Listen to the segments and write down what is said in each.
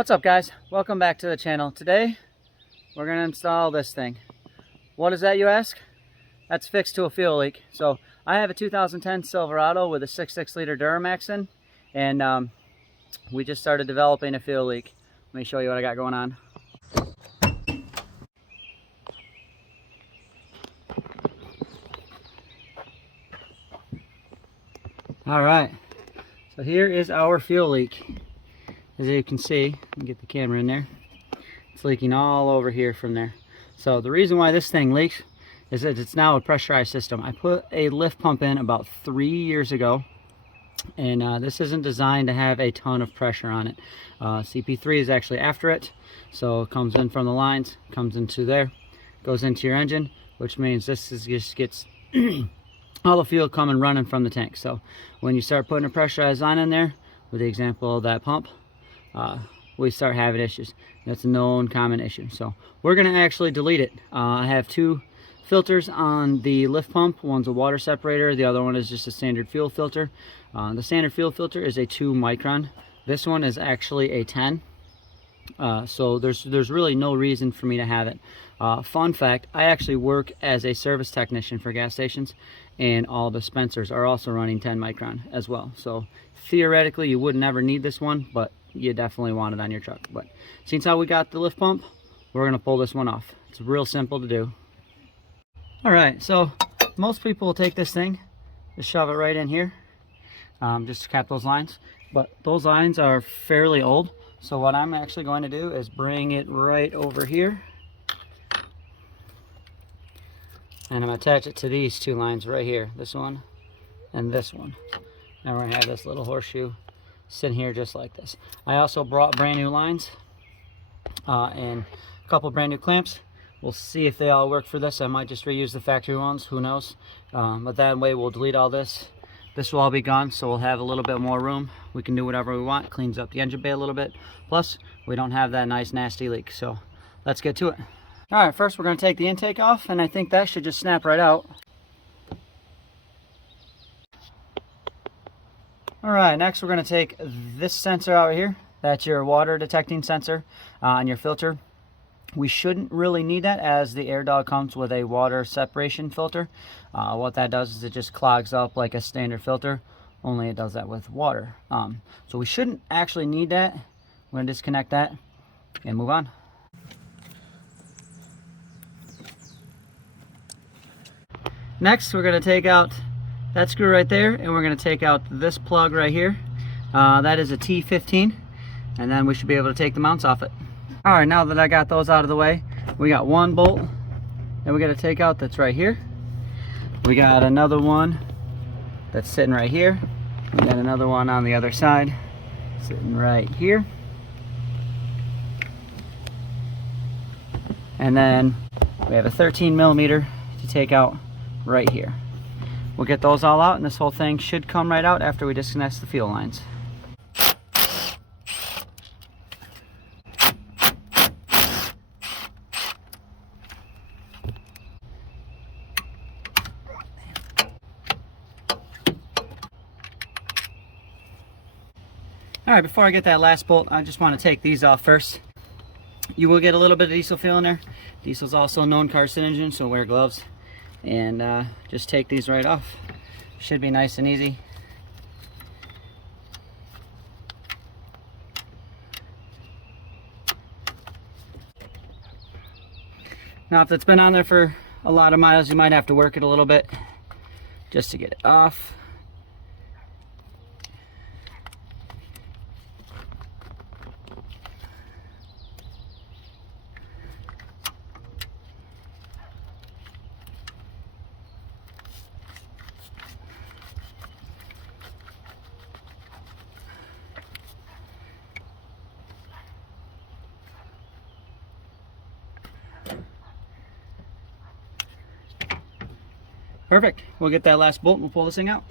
What's up, guys? Welcome back to the channel. Today we're going to install this thing. What is that, you ask? That's fixed to a fuel leak. So I have a 2010 Silverado with a 6.6 liter Duramax in, and we just started developing a fuel leak. Let me show you what I got going on. All right, so here is our fuel leak. As you can see, let me get the camera in there. It's leaking all over here from there. So the reason why this thing leaks is that it's now a pressurized system. I put a lift pump in about 3 years ago, and this isn't designed to have a ton of pressure on it. CP3 is actually after it, so it comes in from the lines, comes into there, goes into your engine, which means this just gets all the fuel coming running from the tank. So when you start putting a pressurized line in there, with the example of that pump, we start having issues. That's a known common issue. So we're going to actually delete it. I have two filters on the lift pump. One's a water separator, the other one is just a standard fuel filter. The standard fuel filter is a 2 micron. This one is actually a 10. So there's really no reason for me to have it. Fun fact, I actually work as a service technician for gas stations, and all dispensers are also running 10 micron as well. So theoretically you would never need this one, but you definitely want it on your truck. But since how we got the lift pump, we're going to pull this one off. It's real simple to do. All right, so most people will take this thing, just shove it right in here, just to cap those lines. But those lines are fairly old, so what I'm actually going to do is bring it right over here, and I'm going to attach it to these two lines right here, this one and this one. And we're going to have this little horseshoe sitting here just like this. I also brought brand new lines and a couple brand new clamps. We'll see if they all work for this. I might just reuse the factory ones, who knows. But that way we'll delete all this. This will all be gone, so we'll have a little bit more room. We can do whatever we want. Cleans up the engine bay a little bit. Plus, we don't have that nice nasty leak. So let's get to it. All right, first we're going to take the intake off, and I think that should just snap right out. All right, next we're going to take this sensor out here. That's your water detecting sensor on your filter. We shouldn't really need that, as the Air Dog comes with a water separation filter. What that does is it just clogs up like a standard filter, only it does that with water. So we shouldn't actually need that. We're going to disconnect that and move on. Next, we're going to take out that screw right there, and we're going to take out this plug right here. That is a T15, and then we should be able to take the mounts off it. All right, now that I got those out of the way, we got one bolt that we got to take out that's right here. We got another one that's sitting right here. We got another one on the other side sitting right here. And then we have a 13 millimeter to take out right here. We'll get those all out, and this whole thing should come right out after we disconnect the fuel lines. All right, before I get that last bolt, I just want to take these off first. You will get a little bit of diesel fuel in there. Diesel's also a known carcinogen, so wear gloves. And just take these right off. Should be nice and easy. Now, if it's been on there for a lot of miles, you might have to work it a little bit just to get it off. Perfect. We'll get that last bolt and we'll pull this thing out.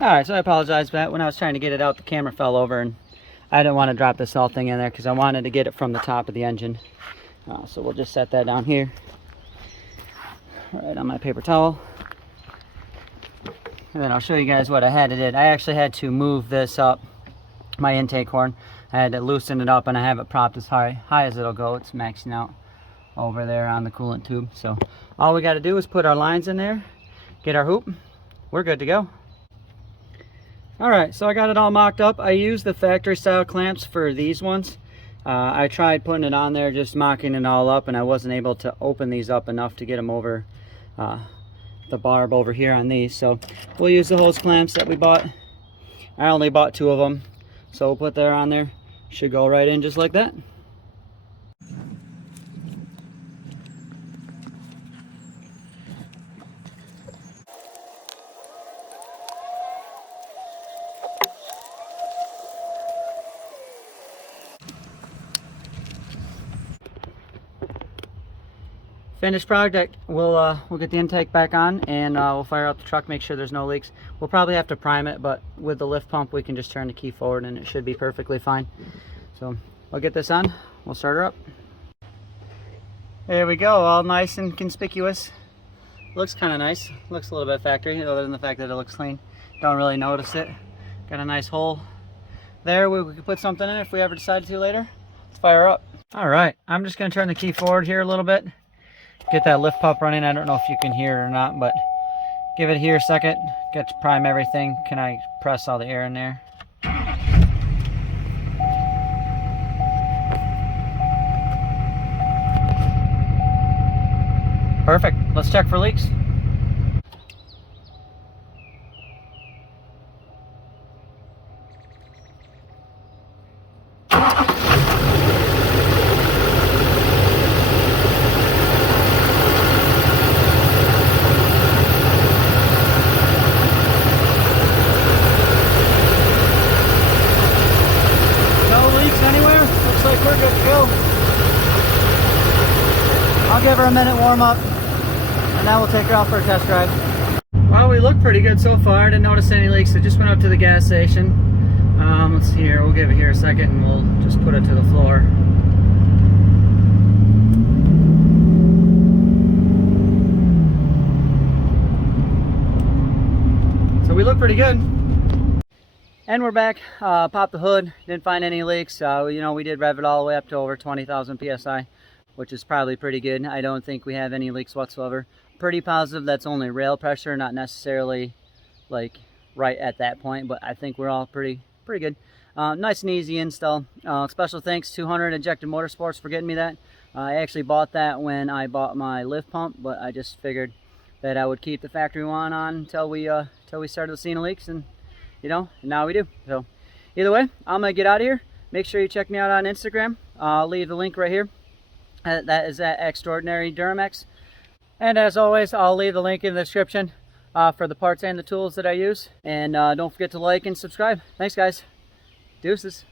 Alright, so I apologize for that. When I was trying to get it out, the camera fell over and I didn't want to drop this whole thing in there because I wanted to get it from the top of the engine. So we'll just set that down here, right on my paper towel. And then I'll show you guys what I had to do. I actually had to move this up, my intake horn. I had to loosen it up, and I have it propped as high as it'll go. It's maxing out over there on the coolant tube. So all we got to do is put our lines in there, get our hoop. We're good to go. Alright, so I got it all mocked up. I used the factory style clamps for these ones. I tried putting it on there, just mocking it all up, and I wasn't able to open these up enough to get them over the barb over here on these. So we'll use the hose clamps that we bought. I only bought 2 of them, so we'll put that on there. Should go right in just like that. Finished project. We'll get the intake back on, and we'll fire up the truck, make sure there's no leaks. We'll probably have to prime it, but with the lift pump we can just turn the key forward and it should be perfectly fine. So I'll get this on, we'll start her up. There we go, all nice and conspicuous. Looks kind of nice. Looks a little bit factory, other than the fact that it looks clean. Don't really notice it. Got a nice hole there. We could put something in if we ever decide to later. Let's fire her up. All right, I'm just gonna turn the key forward here a little bit. Get that lift pump running. I don't know if you can hear it or not, but give it here a second. Get to prime everything. Can I press all the air in there? Perfect. Let's check for leaks. We're good to go. I'll give her a minute warm up, and then we'll take her out for a test drive. Well, we look pretty good so far. I didn't notice any leaks. I just went up to the gas station. Let's see here. We'll give it here a second, and we'll just put it to the floor. So we look pretty good. And we're back. Popped the hood, didn't find any leaks. You know, we did rev it all the way up to over 20,000 psi, which is probably pretty good. I don't think we have any leaks whatsoever. Pretty positive that's only rail pressure, not necessarily like right at that point, but I think we're all pretty good. Nice and easy install. Special thanks to 100 Injected Motorsports for getting me that. I actually bought that when I bought my lift pump, but I just figured that I would keep the factory one on until we started seeing leaks, and you know, and now we do. So either way, I'm gonna get out of here. Make sure you check me out on Instagram. I'll leave the link right here. That is at Extraordinary Duramax. And as always, I'll leave the link in the description for the parts and the tools that I use. And don't forget to like and subscribe. Thanks, guys. Deuces.